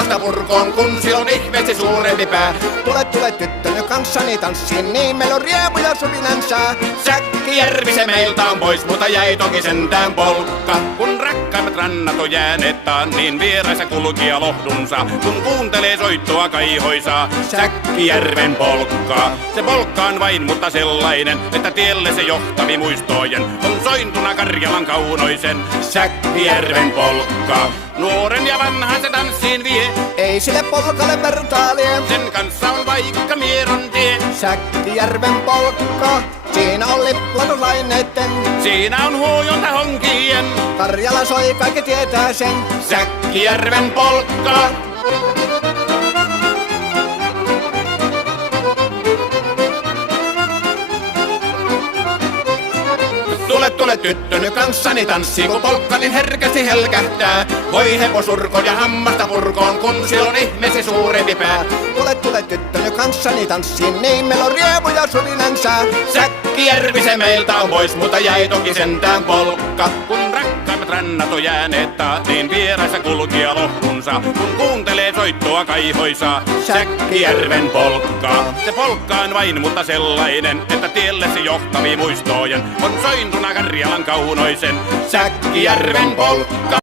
hammasta purkoon, kun silloin ihmeesti suurempi pää. Tule tyttöni kanssani tanssiin, niin meillä on riemu ja surinansa. Säkkijärvi se meiltä on pois, mutta jäi toki sentään polkka. Kun rakkaimmat rannat on jääneet taan, niin vieraissa kulkija lohdunsa. Kun kuuntelee soittoa kaihoisaa, Säkkijärven polkkaa. Se polkka on vain, mutta sellainen, että tielle se johtavi muistojen on sointuna Karjalan kaunoisen Säkkijärven polkka. Nuoren ja vanhan se tanssiin vie, Ei sille polkalle vertaalie. sen kanssa on vaikka mieron tie. Säkkijärven polkka, siinä on lipladuslaineitten. Siinä on huojonta honkien, Karjala soi, kaikki tietää sen. Säkkijärven polkka. Tule tyttöny kanssani tanssii, kun polkka niin herkästi helkähtää. Voi heposurko ja hammasta purkoon, kun silloin ihmeesi suurempi pää. Tule tyttöni kanssani tanssiin, niin meillä on riemu ja surinansa. Säkkijärvi se meiltä on pois, mutta jäi toki sentään polkka. Kun rakkaimmat rannat on jääneet taa, niin vieraissa kulkija lohdunsa. Kun kuuntelee soittoa kaihoisaa, Säkkijärven polkka. Se polkka on vain, mutta sellainen, että tielle se johtavi muistojen on sointuna Karjalan kaunoisen Säkkijärven polkka.